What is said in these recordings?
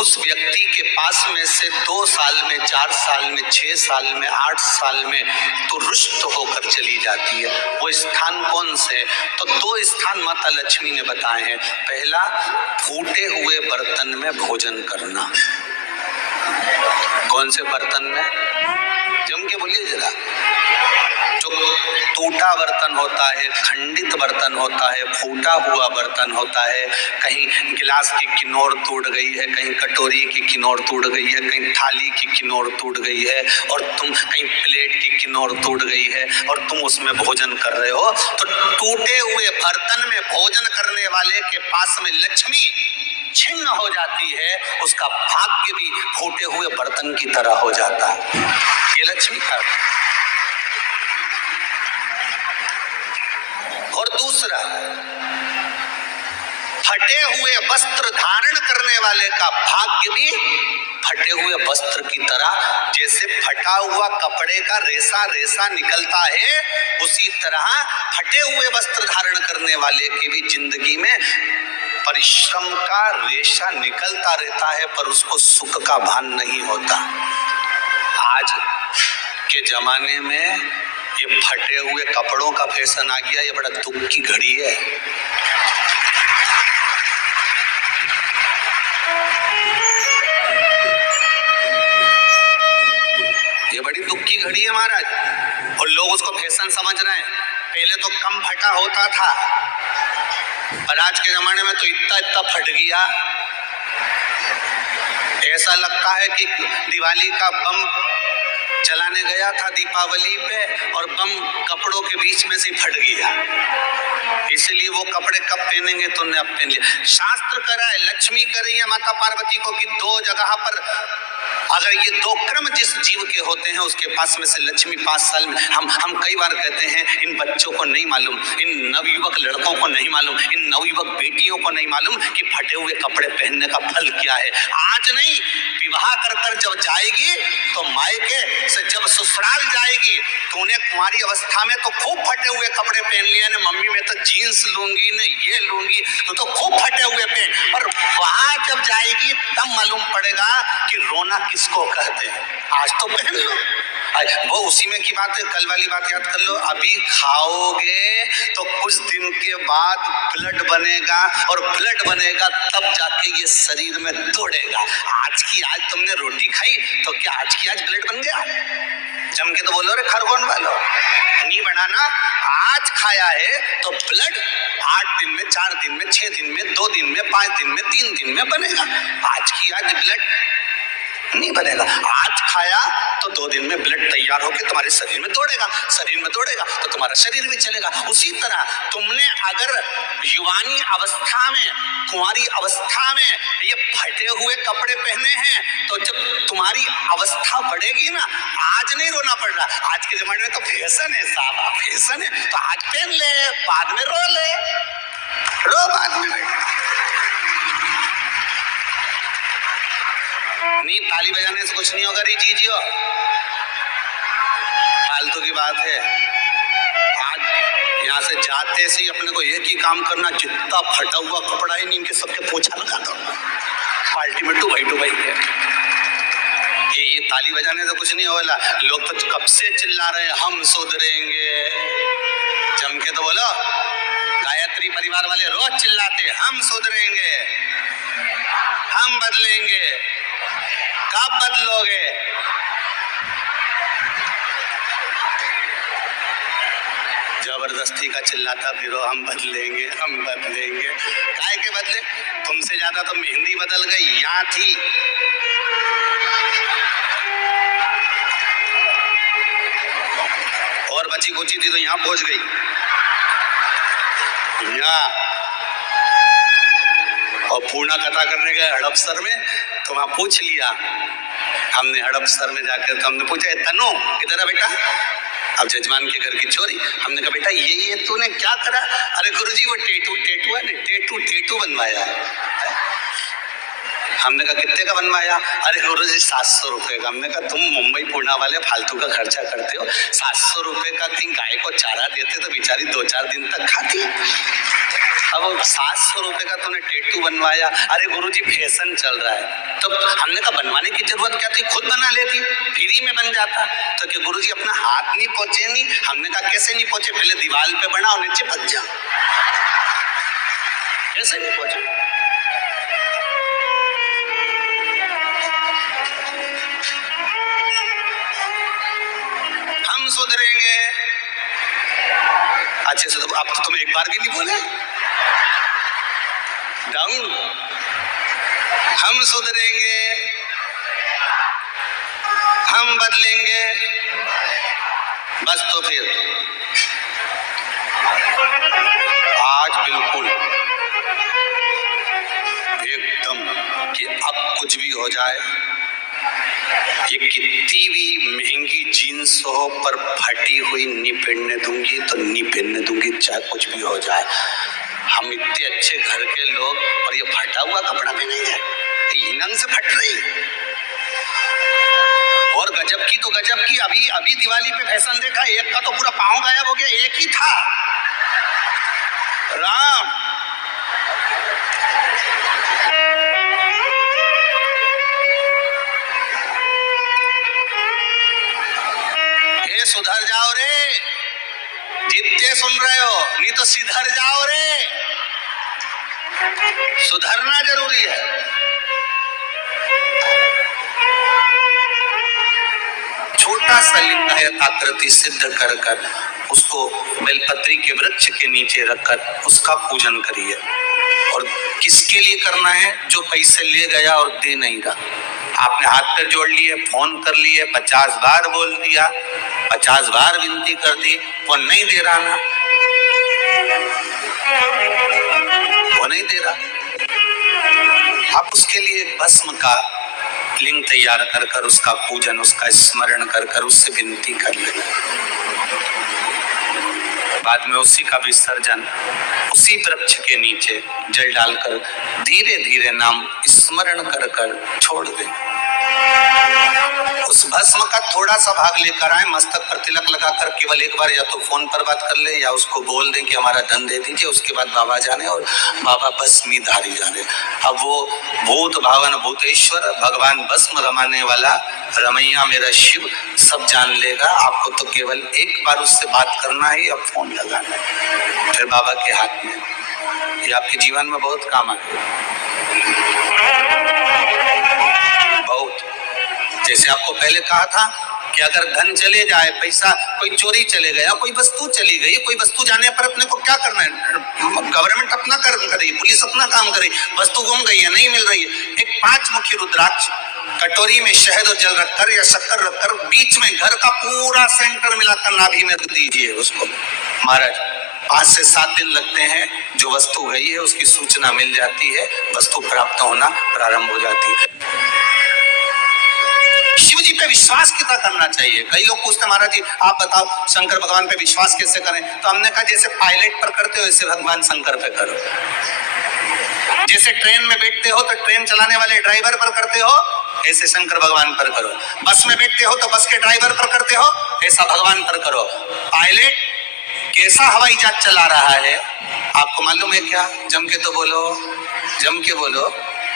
उस व्यक्ति के पास में से 2 साल में, 4 साल में, 6 साल में, 8 साल में तो रुष्ट होकर चली जाती है। वो स्थान कौन से? तो 2 स्थान माता लक्ष्मी ने बताए हैं। पहला, फूटे हुए बर्तन में भोजन करना। कौन से बर्तन में? जम के बोलिए जरा। जो टूटा बर्तन होता है, खंडित बर्तन होता है, फूटा हुआ बर्तन होता है, कहीं गिलास की किनोर टूट गई है, कहीं कटोरी की किनोर टूट गई है, कहीं थाली की किनोर टूट गई है, और तुम कहीं प्लेट की किनोर टूट गई है और तुम उसमें भोजन कर रहे हो, तो टूटे हुए बर्तन में भोजन करने वाले के पास में लक्ष्मी छिन्न हो जाती है, उसका भाग्य भी फूटे हुए बर्तन की तरह हो जाता है। ये लक्ष्मी का। और दूसरा, फटे हुए वस्त्र धारण करने वाले का भाग्य भी फटे हुए वस्त्र की तरह, जैसे फटा हुआ कपड़े का रेसा रेसा निकलता है, उसी तरह फटे हुए वस्त्र धारण करने वाले की भी जिंदगी में परिश्रम का रेशा निकलता रहता है, पर उसको सुख का भान नहीं होता। आज के जमाने में ये फटे हुए कपड़ों का फैशन आ गया, ये बड़ा दुख की घड़ी है। ये बड़ी दुख की घड़ी है महाराज, और लोग उसको फैशन समझ रहे हैं। पहले तो कम फटा होता था, और आज के जमाने में तो इतना इतना फट गया, ऐसा लगता है कि दिवाली का बम चलाने गया था दीपावली पे, और बम कपड़ों के बीच में से फट गया। इसलिए वो कपड़े कब पहनेंगे? तुमने अब पहन लिया। शास्त्र कह रहा है, लक्ष्मी कह रही है माता पार्वती को कि 2 जगह पर अगर ये 2 क्रम जिस जीव के होते हैं उसके पास में से लक्ष्मी 5 साल में, हम कई बार कहते हैं इन बच्चों को नहीं मालूम, इन नवयुवक लड़कों को नहीं मालूम, इन नवयुवक बेटियों को नहीं मालूम कि फटे हुए कपड़े पहनने का फल क्या है। आज नहीं, विवाह कर जब जाएगी तो मायके से जब ससुराल जाएगी तो उन्हें कुंवारी अवस्था में तो खूब फटे हुए कपड़े पहन लिए ना, मम्मी मैं तो जीन्स लूंगी न ये लूंगी, तो खूब फटे हुए पहन, और वहां जब जाएगी तब मालूम पड़ेगा कि रोना किसको कहते हैं। आज तो पहन लो, वो उसी में की बात है। कल वाली बात याद कर लो, अभी खाओगे तो कुछ दिन के बाद ब्लड बनेगा, और ब्लड बनेगा तब जाके ये शरीर में दौड़ेगा। आज की आज तुमने रोटी खाई तो क्या आज की आज ब्लड बन गया? जम के तो बोलो रे खरगोन वालों, नहीं बनाना। आज खाया है तो ब्लड 8 दिन में, 4 दिन में, 6 दिन में, 2 दिन में, 5 दिन में, 3 दिन में बनेगा। आज की आज ब्लड नहीं बनेगा। आज खाया तो 2 दिन में ब्लड तैयार होकर तुम्हारे शरीर में दौड़ेगा, शरीर में दौड़ेगा तो तुम्हारा शरीर भी चलेगा। उसी तरह तुमने अगर युवानी अवस्था में, कुंवारी अवस्था में ये फटे हुए कपड़े पहने हैं, तो जब तुम्हारी अवस्था बढ़ेगी ना, आज नहीं रोना पड़ रहा। आज के जमाने में तो फैशन है साहब, फैशन है, तो आज पहन ले, बाद में रो ले, रो बाद में। नहीं, ताली बजाने से कुछ नहीं होगा रे जीजियो, फालतू की बात है। आज यहाँ से जाते से ही अपने को एक ही काम करना, जितना फटा हुआ कपड़ा है इनके सबके पोछा लगा दो, पार्टी में डुबाई के। ये ताली बजाने से कुछ नहीं होगा। लोग तो कब से चिल्ला रहे हैं हम सुधरेंगे, जम के तो बोलो। गायत्री परिवार वाले रोज चिल्लाते हम सुधरेंगे, हम बदलेंगे। कब बदलोगे? जबरदस्ती का चिल्लाता फिरो हम बदलेंगे, हम बदलेंगे। काहे के बदले? तुमसे ज्यादा तो मेहंदी बदल गई, यहाँ थी। और बची कुची थी तो यहाँ पहुंच गई। यहाँ और पूर्णा कथा करने गए हड़पसर में, तो वहां पूछ लिया हमने हड़पसर में जाकर, तो हमने पूछा तनु इधर है बेटा, अब जजमान के घर की चोरी। हमने कहा बेटा ये तूने क्या करा? अरे गुरुजी वो टेटू है ना, टेटू बनवाया। हमने कहा कितने का बनवाया? अरे गुरुजी 700 रुपए का। हमने कहा तुम मुंबई पूर्णा वाले फालतू का खर्चा करते हो, 700 रुपए का कहीं गाय को चारा देते तो बेचारी 2-4 दिन तक खाती। अब 700 रुपए का तूने टेटू बनवाया, अरे गुरुजी फैशन चल रहा है। तो हमने कहा बनवाने की जरूरत क्या थी, खुद बना लेती, फ्री में बन जाता। तो कि गुरुजी अपना हाथ नहीं पहुंचे नहीं। हमने कहा कैसे नहीं पहुंचे, पहले दीवार पे बना और नीचे चिपक जा। कैसे नहीं पहुंचे? हम सुधरेंगे। अच्छे से अब तो तुम एक बार भी नहीं बोले। डाउन। हम सुधरेंगे, हम बदलेंगे, बस। तो फिर आज बिल्कुल एकदम कि अब कुछ भी हो जाए, ये कितनी भी महंगी जीन्स हो पर फटी हुई नहीं पहनने दूंगी, तो नहीं पहनने दूंगी, चाहे कुछ भी हो जाए। हम इतने अच्छे घर के लोग और ये फटा हुआ कपड़ा पहनेंगे, हिंगन से फट रही। और गजब की तो गजब की, अभी दिवाली पे फैशन देखा, एक का तो पूरा पांव गायब हो गया, एक ही था। राम ये सुधर जाओ रे, जितने सुन रहे हो, नहीं तो सिधर जाओ रे। सुधरना जरूरी है। छोटा सा लिंगायत आकृति सिद्ध कर कर उसको बेलपत्री के वृक्ष के नीचे रखकर उसका पूजन करिए। और किसके लिए करना है? जो पैसे ले गया और दे नहीं रहा। आपने हाथ पैर जोड़ लिए, फोन कर लिए, 50 बार बोल दिया, 50 बार विनती कर दी, वो नहीं दे रहा ना, वो नहीं दे रहा। आप उसके लिए भस्म का लिंग तैयार कर कर उसका पूजन, उसका स्मरण कर कर उससे विनती कर ले। बाद में उसी का विसर्जन उसी वृक्ष के नीचे जल डालकर धीरे धीरे नाम स्मरण कर कर छोड़ दे। उस भस्म का थोड़ा सा भाग लेकर आए, मस्तक पर तिलक लगाकर केवल एक बार या तो फोन पर बात कर ले या उसको बोल दें कि हमारा धन दे दीजिए। उसके बाद बाबा जाने और बाबा भस्मी धारी जाने। अब वो भूत भावन भूतेश्वर भगवान भस्म रमाने वाला रमैया मेरा शिव सब जान लेगा। आपको तो केवल एक बार उससे बात करना है या फोन लगाना है, फिर बाबा के हाथ में। ये आपके जीवन में बहुत काम आएगा, बहुत। जैसे आपको पहले कहा था कि अगर धन चले जाए, पैसा कोई चोरी चले गया, कोई वस्तु चली गई, कोई वस्तु जाने पर अपने को क्या करना है? गवर्नमेंट अपना कर्म करे, पुलिस अपना काम करे, वस्तु गुम गई है, नहीं मिल रही है, एक 5 मुखी रुद्राक्ष कटोरी में शहद और जल रखकर या शक्कर रखकर बीच में घर का पूरा सेंटर मिलाकर नाभि में रख दीजिए उसको। महाराज 5 से 7 दिन लगते हैं, जो वस्तु गई है उसकी सूचना मिल जाती है, वस्तु प्राप्त होना प्रारंभ हो जाती है। शिव जी पे विश्वास कितना करना चाहिए? कई लोग पूछते महाराज जी आप बताओ शंकर भगवान पे विश्वास कैसे करें? तो हमने कहा जैसे पायलट पर करते हो वैसे भगवान शंकर पे करो। जैसे ट्रेन में बैठते हो तो ट्रेन चलाने वाले ड्राइवर पर करते हो, ऐसे शंकर भगवान पर करो। बस में बैठते हो तो बस के ड्राइवर पर करते हो, ऐसा भगवान पर करो। पायलट कैसा हवाई जहाज चला रहा है आपको मालूम है क्या? जम के तो बोलो, जम के बोलो।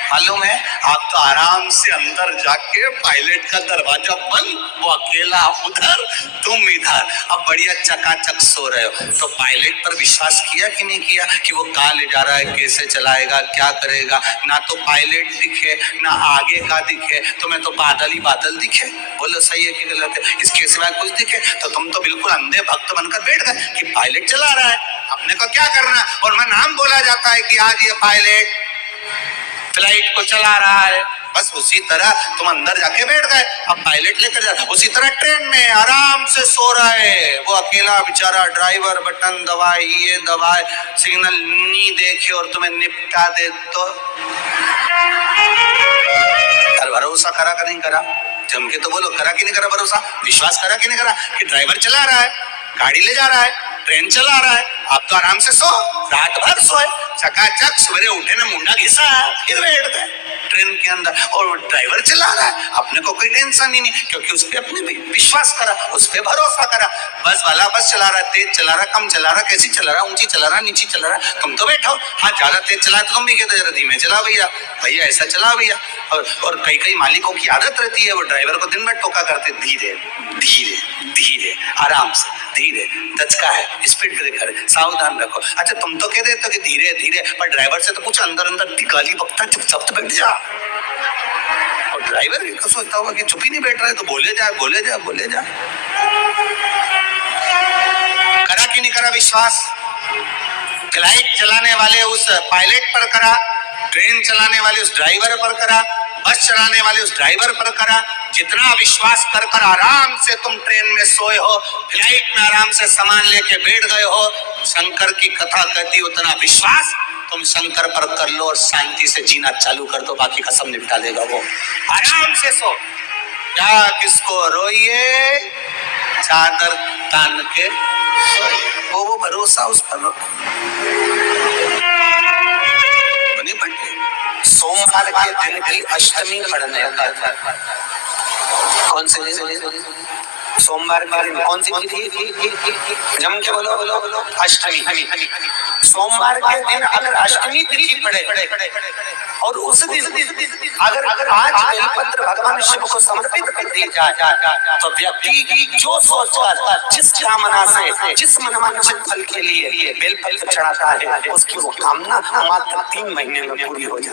मालूम है? आप तो आराम से अंदर जाके पायलट का दरवाजा बंद, वो अकेला उधर तुम इधर, अब बढ़िया चकाचक सो रहे हो। तो पायलट पर विश्वास किया कि नहीं किया कि वो कहाँ ले जा रहा है, कैसे चलाएगा, क्या करेगा? ना तो पायलट दिखे ना आगे का दिखे, तुम्हें तो बादल ही बादल दिखे। बोलो सही है कि गलत है? इसके सिवाय कुछ दिखे तो तुम तो बिल्कुल अंधे भक्त बनकर बैठ गए कि पायलट चला रहा है, अपने को क्या करना। और मैं नाम बोला जाता है कि आज ये पायलट फ्लाइट को चला रहा है, बस उसी तरह तुम अंदर जाके बैठ गए, अब पायलट लेकर जा। उसी तरह ट्रेन में आराम से सो रहा है, वो अकेला बेचारा ड्राइवर बटन दबाए, ये दबाए, सिग्नल नहीं देखे और तुम्हें निपटा दे तो भरोसा करा कि नहीं करा? जम के तो बोलो, करा कि नहीं करा भरोसा? विश्वास करा कि नहीं करा कि ड्राइवर चला रहा है, गाड़ी ले जा रहा है, ट्रेन चला रहा है, आप तो आराम से सो, रात भर सोए, चकाचक सवेरे उठे ना मुंडा घिसा फिर बैठ गए ट्रेन के अंदर, और ड्राइवर चला रहा है, अपने को कोई टेंशन ही नहीं, क्योंकि उस पर अपने विश्वास करा, उस पर भरोसा करा। बस वाला बस चला रहा है, तेज चला रहा, कम चला रहा, कैसी चला रहा, ऊंची चला रहा, नीची चला रहा, तुम तो बैठो। हाँ ज्यादा तेज चला तो तुम भी कहते जरा धीमे चला भैया, भैया ऐसा चला भैया। और कई कई मालिकों की आदत रहती है, वो ड्राइवर को दिन भर टोका करते, धीरे धीरे धीरे, आराम से धीरे, दचका है, स्पीड ब्रेकर है, सावधान रखो। अच्छा तुम तो कह देते हो कि धीरे धीरे, पर ड्राइवर से तो कुछ अंदर अंदर गाली बकता, चुपचाप तो बैठ जा। और ड्राइवर को सोचता होगा कि चुप ही नहीं बैठ रहे, तो बोले जा बोले जा बोले जा। करा कि नहीं करा विश्वास? फ्लाइट चलाने वाले उस पायलट पर करा, ट्रेन चलाने वाले उस ड्राइवर पर करा, बस चलाने वाले उस ड्राइवर पर करा। जितना विश्वास कर कर आराम से तुम ट्रेन में सोए हो, फ्लाइट में आराम से सामान लेके बैठ गए हो, शंकर की कथा कहती उतना विश्वास तुम शंकर पर कर लो और शांति से जीना चालू कर दो, बाकी का सब निपटा देगा वो। आराम से सो, क्या किसको रोइए, चादर तान के वो भरोसा उस पर बने पड़ते। सोमवार के दिन की अष्टमी पढ़ने का, कौन से सोमवार का दिन कौन सी थी? जम के बोलो अष्टमी। सोमवार के दिन अगर अष्टमी तिथि पड़े और उस दिन अगर आज बेलपत्र भगवान शिव को समर्पित कर दिया जाए, तो व्यक्ति जो सोचकर जिस कामना से जिस मनवांछित फल के लिए बेलपत्र चढ़ाता है, उसकी वो कामना मात्र 3 महीने में पूरी हो जाए।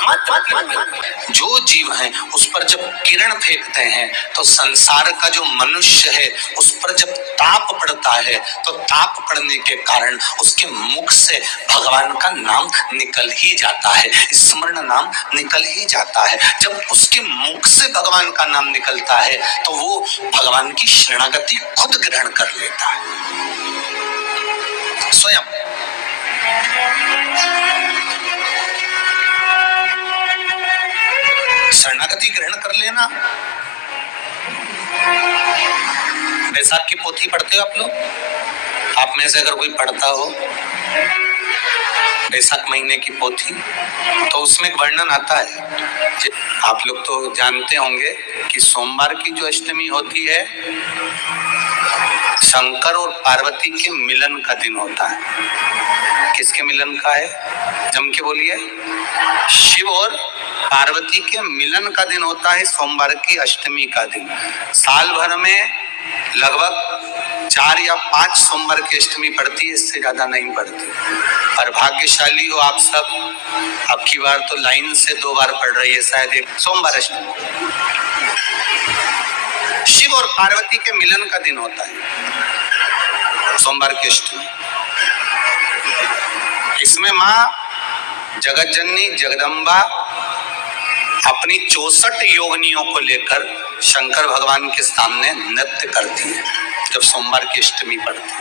मात्र 3 महीने। जो जीव है उस पर जब किरण फेंकते हैं तो संसार का जो मनुष्य है उस पर जब ताप पड़ता है, तो ताप पड़ने के कारण उसके मुख से भगवान का नाम निकल ही जाता है, स्मरण नाम निकल ही जाता है। जब उसके मुख से भगवान का नाम निकलता है तो वो भगवान की शरणागति खुद ग्रहण कर लेता है स्वयं। शरणागति ग्रहण कर लेना। बैसाख की पोथी पढ़ते हो आप लोग? आप में से अगर कोई पढ़ता हो बैसाख महीने की पोथी, तो उसमें एक वर्णन आता है। आप लोग तो जानते होंगे कि सोमवार की जो अष्टमी होती है, शंकर और पार्वती के मिलन का दिन होता है। किसके मिलन का है? जम के बोलिए। शिव और पार्वती के मिलन का दिन होता है सोमवार की अष्टमी का दिन। साल भर में लगभग 4 या 5 सोमवार की अष्टमी पड़ती है, इससे ज्यादा नहीं पड़ती। और भाग्यशाली हो आप सब, अब की बार तो लाइन से 2 बार पड़ रही है शायद एक सोमवार अष्टमी। शिव और पार्वती के मिलन का दिन होता है सोमवार की अष्टमी। इसमें माँ जगत जननी जगदम्बा अपनी 64 योगिनियों को लेकर शंकर भगवान के सामने नृत्य करती है जब सोमवार की अष्टमी पड़ती है।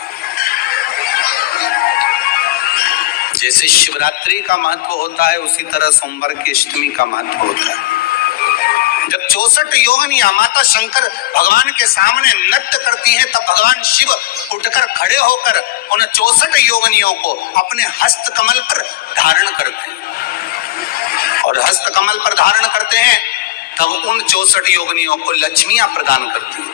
जैसे शिवरात्रि का महत्व होता है, उसी तरह सोमवार की अष्टमी का महत्व होता है। जब 64 योगिनियां माता शंकर भगवान के सामने नृत्य करती हैं, तब भगवान शिव उठकर खड़े होकर उन 64 योगिनियों को अपने हस्त कमल पर धारण करते हैं। और हस्त कमल पर धारण करते हैं, तब उन 64 योगिनियों को लक्ष्मियां प्रदान करती हैं।